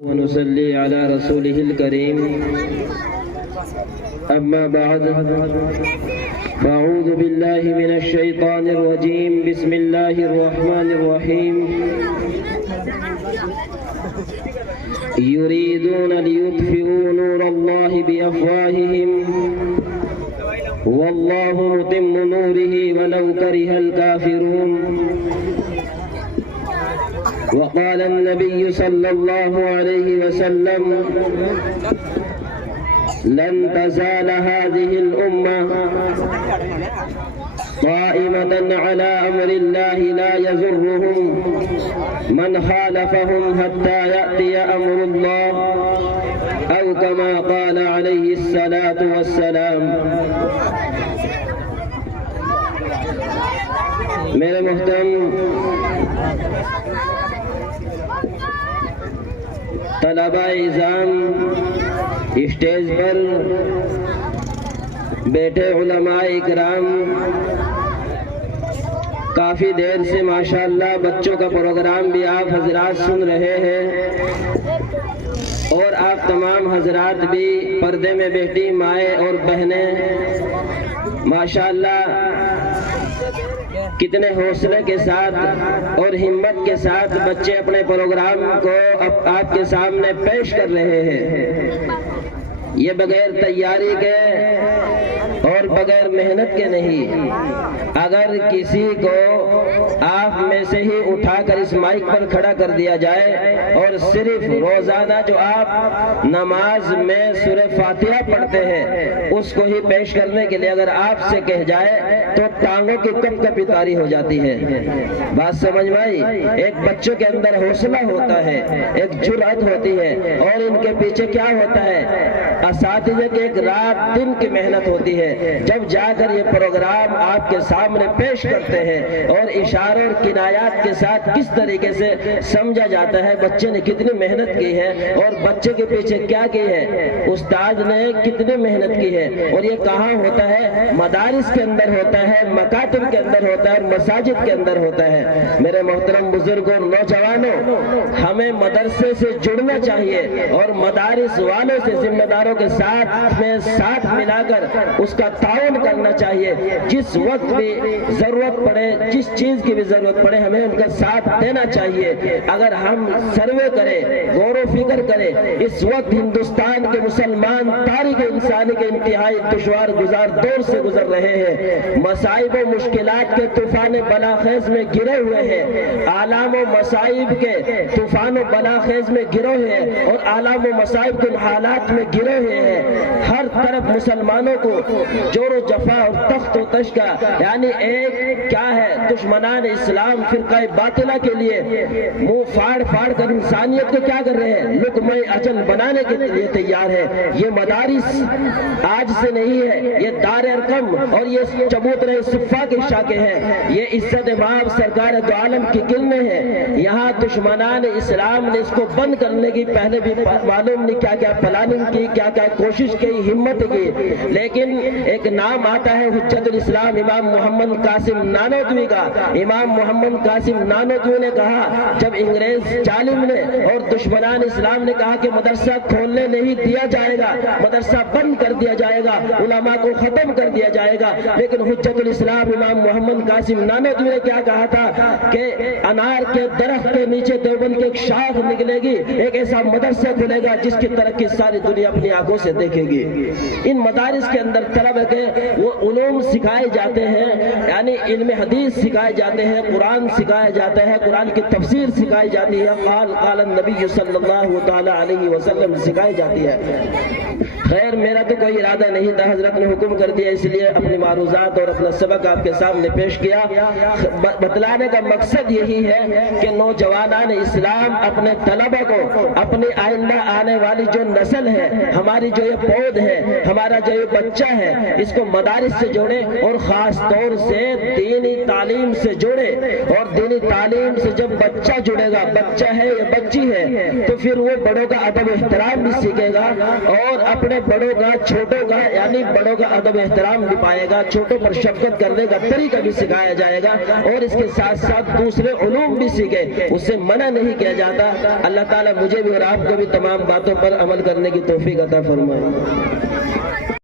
ونصلي على رسوله الكريم. أما بعد، فأعوذ بالله من الشيطان الرجيم. بسم الله الرحمن الرحيم. يريدون ليطفئوا نور الله بأفواههم والله متم نوره ولو كره الكافرون. وقال النبي صلى الله عليه وسلم: لن تزال هذه الأمة قائمة على أمر الله لا يضرهم من خالفهم حتى يأتي أمر الله، أو كما قال عليه الصلاة والسلام. میرے محترم طلباء اعزام، اسٹیج پر بیٹھے علماء اکرام، کافی دیر سے ماشاءاللہ بچوں کا پروگرام بھی آپ حضرات سن رہے ہیں، اور آپ تمام حضرات بھی پردے میں بیٹھی مائیں اور بہنیں ماشاءاللہ کتنے حوصلے کے ساتھ اور ہمت کے ساتھ بچے اپنے پروگرام کو آپ کے سامنے پیش کر رہے ہیں. یہ بغیر تیاری کے اور بغیر محنت کے نہیں. اگر کسی کو آپ میں سے ہی اٹھا کر اس مائک پر کھڑا کر دیا جائے اور صرف روزانہ جو آپ نماز میں سورہ فاتحہ پڑھتے ہیں اس کو ہی پیش کرنے کے لیے اگر آپ سے کہہ جائے تو ٹانگوں کی کپ کپی طاری ہو جاتی ہے. بات سمجھ میں آئی؟ ایک بچوں کے اندر حوصلہ ہوتا ہے، ایک جرأت ہوتی ہے، اور ان کے پیچھے کیا ہوتا ہے؟ اساتذہ کی ایک رات دن کی محنت ہوتی ہے. جب جا کر یہ پروگرام آپ کے سامنے پیش کرتے ہیں اور اشاروں اور کنایات کے ساتھ کس طریقے سے سمجھا جاتا ہے بچے نے کتنی محنت کی ہے اور بچے کے پیچھے کیا کی ہے، استاد نے کتنی محنت کی ہے. اور یہ کہاں ہوتا ہے؟ مدارس کے اندر ہوتا ہے، مکاتب کے اندر ہوتا ہے، مساجد کے اندر ہوتا ہے. میرے محترم بزرگوں، نوجوانوں، ہمیں مدرسے سے جڑنا چاہیے اور مدارس والوں سے، ذمہ داروں کے ساتھ ملا کر اس کا تعاون کرنا چاہیے. جس وقت بھی ضرورت پڑے، جس چیز کی بھی ضرورت پڑے، ہمیں ان کا ساتھ دینا چاہیے. اگر ہم سروے کریں، غور و فکر کریں، اس وقت ہندوستان کے مسلمان تاریخ انسانی کے انتہائی دشوار گزار دور سے گزر رہے ہیں. مصائب و مشکلات کے طوفان بلاخیز میں گرے ہوئے ہیں، آلام و مصائب کے طوفان و بلاخیز میں گرے ہوئے ہیں، اور آلام و مصائب کے حالات میں گرے ہوئے ہیں. ہر طرف مسلمانوں کو جور و جفا اور تخت و تش کا، یعنی ایک کیا ہے، دشمنان اسلام فرقہ باطلہ کے لیے منہ پھاڑ کر انسانیت کو کیا کر رہے ہیں؟ لقمہ اجل بنانے کے لیے تیار ہے. یہ مدارس آج سے نہیں ہے، یہ دار ارقم اور یہ چبوترہ صفا کی شاخیں ہیں. یہ عزت مآب سرکار دو عالم کی قلمیں ہیں. یہاں دشمنان اسلام نے اس کو بند کرنے کی پہلے بھی معلوم نہیں کیا پلاننگ کی، کیا کوشش کی، ہمت کی، لیکن ایک نام آتا ہے حجت الاسلام امام محمد قاسم نانوتوی کا. امام محمد قاسم نانوتوی نے کہا، جب انگریز ظالم نے اور دشمنان اسلام نے کہا کہ مدرسہ کھولنے نہیں دیا جائے گا، مدرسہ بند کر دیا جائے گا، علماء کو ختم کر دیا جائے گا، لیکن حجت الاسلام امام محمد قاسم نانوتوی نے کیا کہا تھا کہ انار کے درخت کے نیچے دیوبند کی ایک شاخ نکلے گی، ایک ایسا مدرسہ کھلے گا جس کی ترقی ساری دنیا اپنی آنکھوں سے دیکھے گی. ان مدارس کے اندر طلبہ کے وہ علوم سکھائے جاتے ہیں، یعنی علم حدیث سکھائے جاتے ہیں، قرآن سکھایا جاتا ہے، قرآن کی تفسیر سکھائی جاتی ہے، قال النبی صلی اللہ تعالی علیہ وسلم سکھائی جاتی ہے. خیر، میرا تو کوئی ارادہ نہیں تھا، حضرت نے حکم کر دیا، اس لیے اپنی معروضات اور اپنا سبق آپ کے سامنے پیش کیا. بتلانے کا مقصد یہی ہے کہ نوجوانان اسلام اپنے طلبہ کو، اپنی آئندہ آنے والی جو نسل ہے، ہماری جو یہ پود ہے، ہمارا جو یہ بچہ ہے، اس کو مدارس سے جوڑے اور خاص طور سے دینی تعلیم سے جوڑے. اور دینی تعلیم سے جب بچہ جڑے گا، بچہ ہے یا بچی ہے، تو پھر وہ بڑوں کا ادب احترام بھی سیکھے گا اور اپنے میں بڑوں کا چھوٹوں کا یعنی بڑوں کا ادب احترام بھی پائے گا، چھوٹوں پر شفقت کرنے کا طریقہ بھی سکھایا جائے گا، اور اس کے ساتھ ساتھ دوسرے علوم بھی سیکھے، اس سے منع نہیں کیا جاتا۔ اللہ تعالیٰ مجھے بھی اور آپ کو بھی تمام باتوں پر عمل کرنے کی توفیق عطا فرمائے۔